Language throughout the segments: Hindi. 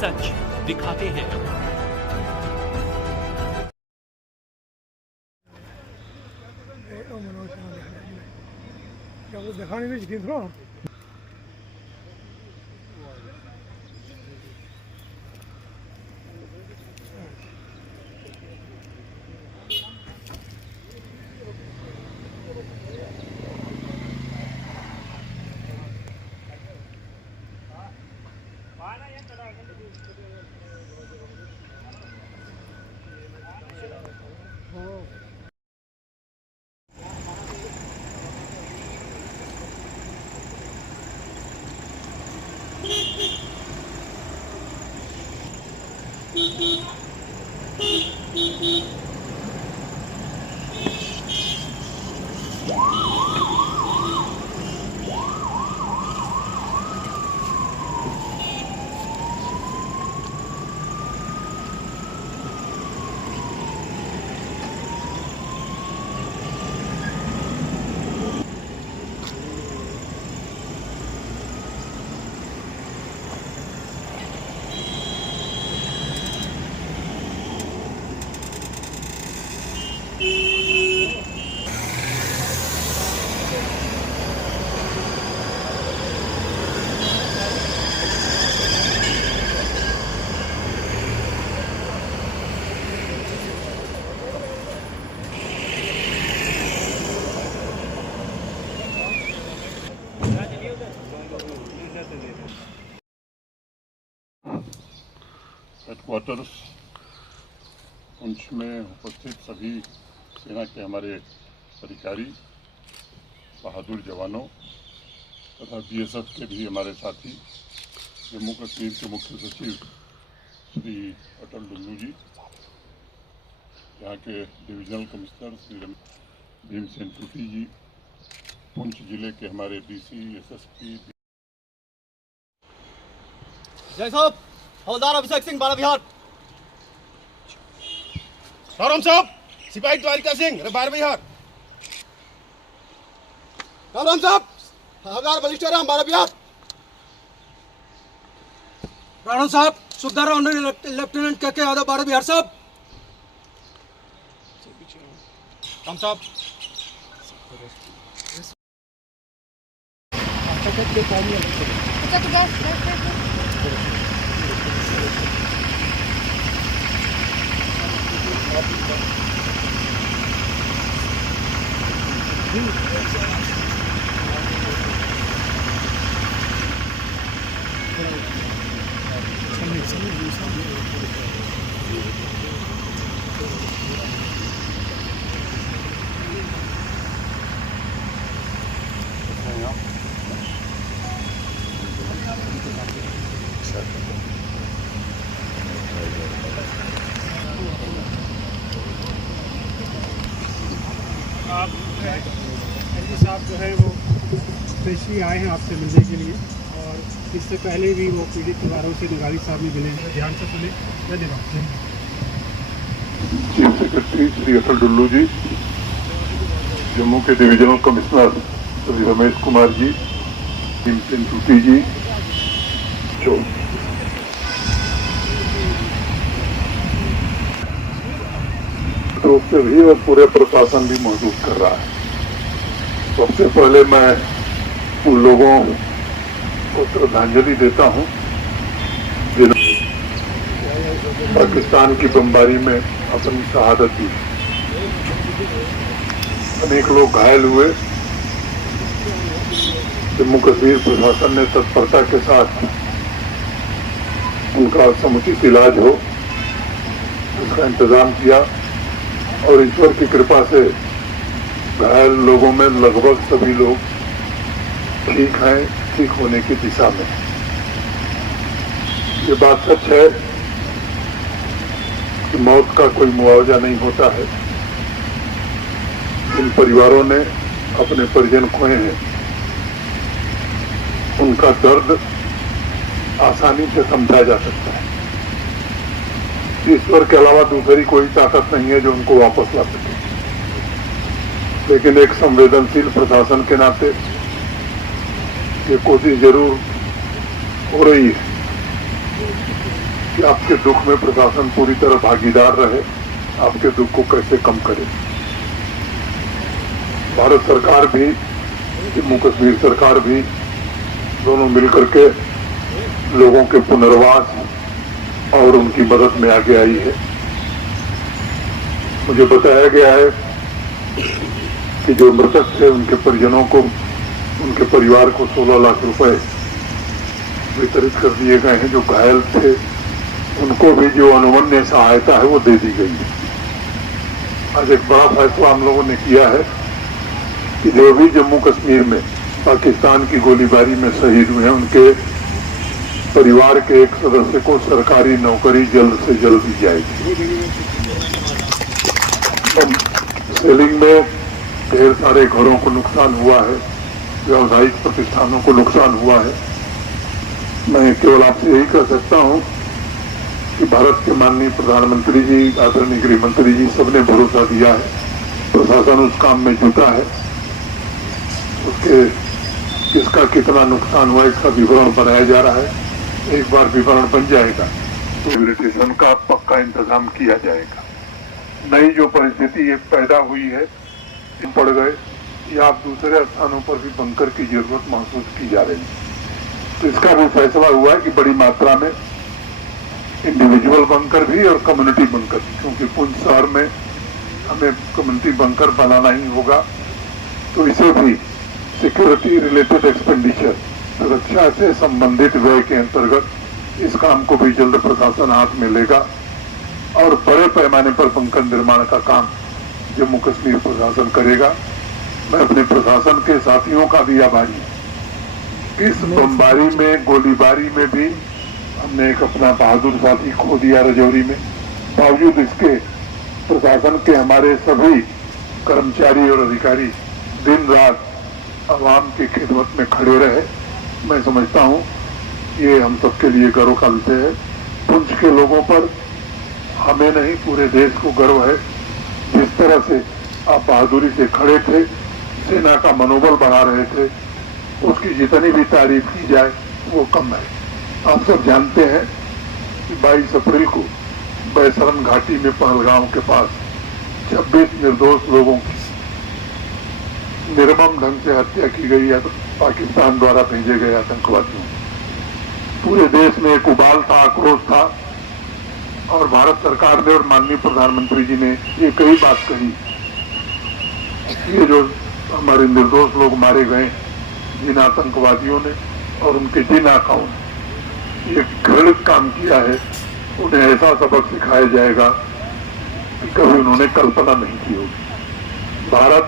सच दिखाते हैं। क्या वो दिखाने में यकीन थोड़ा। हेडक्वार्टर्स पुंछ में उपस्थित सभी सेना के हमारे अधिकारी, बहादुर जवानों तथा बीएसएफ के भी हमारे साथी, जम्मू कश्मीर के मुख्य सचिव श्री अटल डुल्लू जी, यहाँ के डिविजनल कमिश्नर श्री भीमसेन टूटी जी, पुंछ जिले के हमारे डीसी, एसएसपी। जय साहब, हवलदार अभिषेक सिंह, बारह बिहार। राम साहब, सिपाही द्वारिका सिंह, 12 बिहार। राम साहब, हवलदार बलिष्ठा राम, 12 बिहार। राणा साहब, सुबेदार ऑनरी लेफ्टिनेंट के यादव, 12 बिहार साहब। राम साहब, आप एलजी साहब जो है वो स्पेशली आए हैं आपसे मिलने के लिए, और इससे पहले भी वो पीड़ित परिवारों से निगाली साहब भी मिले हैं। ध्यान से सुने। धन्यवाद। चीफ सेक्रेटरी श्री अटल डुल्लू जी, जम्मू के डिविजनल कमिश्नर श्री रमेश कुमार जी, भीमसेन टूटी जी, रूप से भी और पूरे प्रशासन भी मौजूद कर रहा है। सबसे पहले मैं उन लोगों को श्रद्धांजलि देता हूं जिन्होंने पाकिस्तान की बमबारी में अपनी शहादत दी। अनेक लोग घायल हुए। जम्मू कश्मीर प्रशासन ने तत्परता के साथ उनका समुचित इलाज हो उसका इंतजाम किया, और ईश्वर की कृपा से घायल लोगों में लगभग सभी लोग ठीक हैं, ठीक होने की दिशा में। ये बात सच है कि मौत का कोई मुआवजा नहीं होता है। इन परिवारों ने अपने परिजन खोए हैं, उनका दर्द आसानी से समझा जा सकता है। ईश्वर के अलावा दूसरी कोई ताकत नहीं है जो उनको वापस ला सके, लेकिन एक संवेदनशील प्रशासन के नाते ये कोशिश जरूर हो रही है कि आपके दुख में प्रशासन पूरी तरह भागीदार रहे, आपके दुख को कैसे कम करे। भारत सरकार भी, जम्मू कश्मीर सरकार भी, दोनों मिलकर के लोगों के पुनर्वास और उनकी मदद में आगे आई है। मुझे बताया गया है कि जो मृतक थे उनके परिजनों को, उनके परिवार को 16 लाख रुपए वितरित कर दिए गए हैं। जो घायल थे उनको भी जो अनुमन्य सहायता है वो दे दी गई है। आज एक बड़ा फैसला हम लोगों ने किया है कि जो भी जम्मू कश्मीर में पाकिस्तान की गोलीबारी में शहीद हुए हैं उनके परिवार के एक सदस्य को सरकारी नौकरी जल्द से जल्द दी जाएगी। सेलिंग में ढेर सारे घरों को नुकसान हुआ है, व्यावसायिक प्रतिष्ठानों को नुकसान हुआ है। मैं केवल आपसे यही कह सकता हूं कि भारत के माननीय प्रधानमंत्री जी, आदरणीय गृह मंत्री जी, सबने भरोसा दिया है, प्रशासन उस काम में जुटा है। उसके किसका कितना नुकसान हुआ इसका विवरण बनाया जा रहा है। एक बार विवरण बन जाएगा तो रिहेबिलिटेशन का पक्का इंतजाम किया जाएगा। नई जो परिस्थिति पैदा हुई है, पड़ गए या आप दूसरे स्थानों पर भी बंकर की जरूरत महसूस की जा रही है, तो इसका भी फैसला हुआ है कि बड़ी मात्रा में इंडिविजुअल बंकर भी और कम्युनिटी बंकर, क्योंकि पुंछ शहर में हमें कम्युनिटी बंकर बनाना ही होगा, तो इसे भी सिक्योरिटी रिलेटेड एक्सपेंडिचर, सुरक्षा से संबंधित व्यय के अंतर्गत इस काम को भी जल्द प्रशासन हाथ में लेगा और बड़े पैमाने पर बंकर निर्माण का काम जम्मू कश्मीर प्रशासन करेगा। मैं अपने प्रशासन के साथियों का भी आभारी हूं। इस बमबारी में, गोलीबारी में भी हमने एक अपना बहादुर साथी खो दिया रजौरी में। बावजूद इसके प्रशासन के हमारे सभी कर्मचारी और अधिकारी दिन रात आवाम की खिदमत में खड़े रहे। मैं समझता हूं ये हम सबके लिए गर्व का विषय है। पुंछ के लोगों पर हमें नहीं, पूरे देश को गर्व है। जिस तरह से आप बहादुरी से खड़े थे, सेना का मनोबल बढ़ा रहे थे, उसकी जितनी भी तारीफ की जाए वो कम है। आप सब जानते हैं कि 22 अप्रैल को बैसरन घाटी में पहलगांव के पास 26 निर्दोष लोगों की निर्मम ढंग से हत्या की गई है, पाकिस्तान द्वारा भेजे गए आतंकवादियों। पूरे देश में एक उबाल था, आक्रोश था, और भारत सरकार ने और माननीय प्रधानमंत्री जी ने ये कई बात कही। ये जो हमारे निर्दोष लोग मारे गए जिन आतंकवादियों ने और उनके जिन आकाओं ने ये घृणित काम किया है, उन्हें ऐसा सबक सिखाया जाएगा कि कभी उन्होंने कल्पना नहीं की होगी। भारत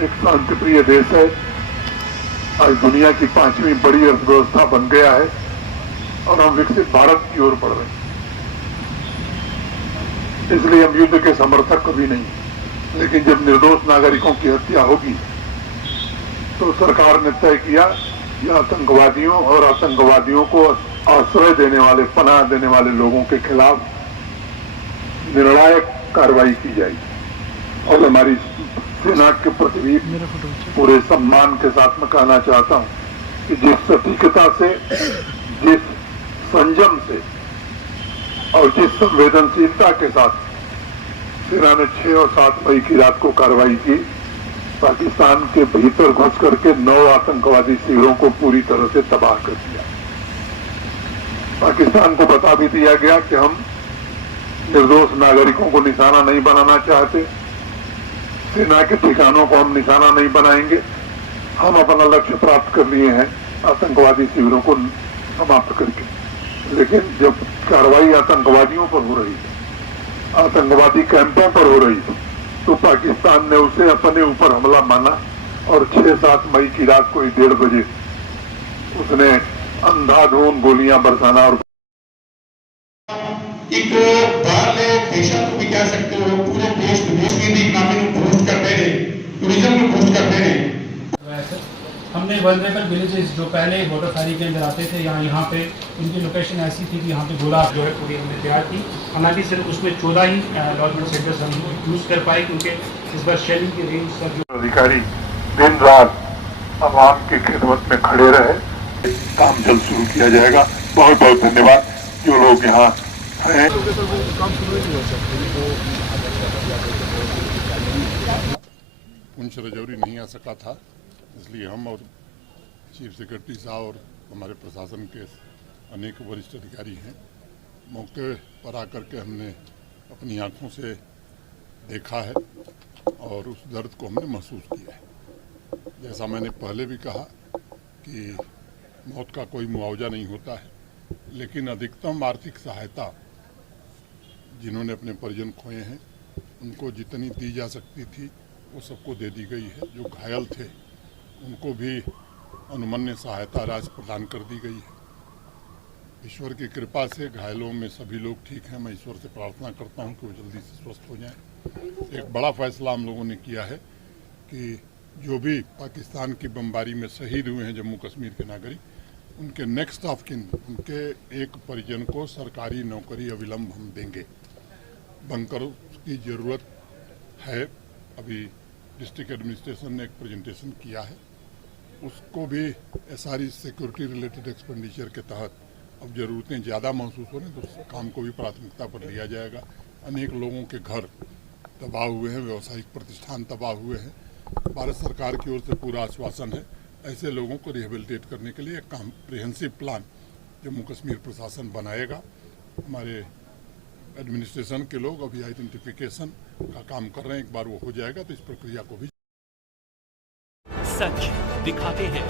एक शांतिप्रिय देश है, आज दुनिया की 5वीं बड़ी अर्थव्यवस्था बन गया है और हम विकसित भारत की ओर बढ़ रहे हैं। इसलिए हम युद्ध के समर्थक कभी नहीं, लेकिन जब निर्दोष नागरिकों की हत्या होगी तो सरकार ने तय किया कि आतंकवादियों और आतंकवादियों को आश्रय देने वाले, पनाह देने वाले लोगों के खिलाफ निर्णायक कार्रवाई की जाएगी। और हमारी सेना के प्रति भी पूरे सम्मान के साथ मैं कहना चाहता हूं कि जिस सटीकता से, जिस संयम से और जिस संवेदनशीलता के साथ सेना ने 6 और 7 मई की रात को कार्रवाई की, पाकिस्तान के भीतर घुस करके 9 आतंकवादी शिविरों को पूरी तरह से तबाह कर दिया। पाकिस्तान को बता भी दिया गया कि हम निर्दोष नागरिकों को निशाना नहीं बनाना चाहते, सेना के ठिकानों को हम निशाना नहीं बनाएंगे, हम अपना लक्ष्य प्राप्त कर लिए हैं आतंकवादी शिविरों को समाप्त करके। लेकिन जब कार्रवाई आतंकवादियों पर हो रही है, आतंकवादी कैंपों पर हो रही है, तो पाकिस्तान ने उसे अपने ऊपर हमला माना और 6-7 मई की रात को 1:30 बजे उसने अंधाधुंध गोलियां बरसाना और एक बाहरले देशात तुम्ही कह सकते हो पूरे देश विदेश की इकोनॉमी को बूस्ट करते हैं, टूरिज्म को बूस्ट करते हैं। हमने वल्नरेबल विलेजेस जो पहले बॉर्डर फायरिंग के अंदर आते थे, यहाँ पे इनकी लोकेशन ऐसी थी कि यहाँ पे गोला जो है पूरी हमने तैयार की। हालांकि सिर्फ उसमें 14 ही लॉन्चमेंट सेंटर्स हम यूज़ कर पाए, क्योंकि इस बार शेलिंग की रेंज पर जो अधिकारी दिन रात आवाम की खिदमत में खड़े रहे। काम जल्द शुरू किया जाएगा। बहुत बहुत धन्यवाद जो लोग यहाँ पुंछ राजौरी नहीं आ सका था, इसलिए हम और चीफ सेक्रेटरी साहब और हमारे प्रशासन के अनेक वरिष्ठ अधिकारी हैं, मौके पर आकर के हमने अपनी आंखों से देखा है और उस दर्द को हमने महसूस किया है। जैसा मैंने पहले भी कहा कि मौत का कोई मुआवजा नहीं होता है, लेकिन अधिकतम आर्थिक सहायता जिन्होंने अपने परिजन खोए हैं उनको जितनी दी जा सकती थी वो सबको दे दी गई है। जो घायल थे उनको भी अनुमन्य सहायता राशि प्रदान कर दी गई है। ईश्वर की कृपा से घायलों में सभी लोग ठीक हैं। मैं ईश्वर से प्रार्थना करता हूं कि वो जल्दी से स्वस्थ हो जाएं। एक बड़ा फैसला हम लोगों ने किया है कि जो भी पाकिस्तान की बमबारी में शहीद हुए हैं जम्मू कश्मीर के नागरिक, उनके नेक्स्ट ऑफ किन, उनके एक परिजन को सरकारी नौकरी अविलंब हम देंगे। बंकर की ज़रूरत है, अभी डिस्ट्रिक्ट एडमिनिस्ट्रेशन ने एक प्रेजेंटेशन किया है, उसको भी SRE सिक्योरिटी रिलेटेड एक्सपेंडिचर के तहत अब ज़रूरतें ज़्यादा महसूस हो रही हैं तो उस काम को भी प्राथमिकता पर लिया जाएगा। अनेक लोगों के घर तबाह हुए हैं, व्यावसायिक प्रतिष्ठान तबाह हुए हैं। भारत सरकार की ओर से पूरा आश्वासन है ऐसे लोगों को रिहेबिलिटेट करने के लिए एक कॉम्प्रिहेंसिव प्लान जम्मू कश्मीर प्रशासन बनाएगा। हमारे एडमिनिस्ट्रेशन के लोग अभी आइडेंटिफिकेशन का काम कर रहे हैं, एक बार वो हो जाएगा तो इस प्रक्रिया को भी सच दिखाते हैं।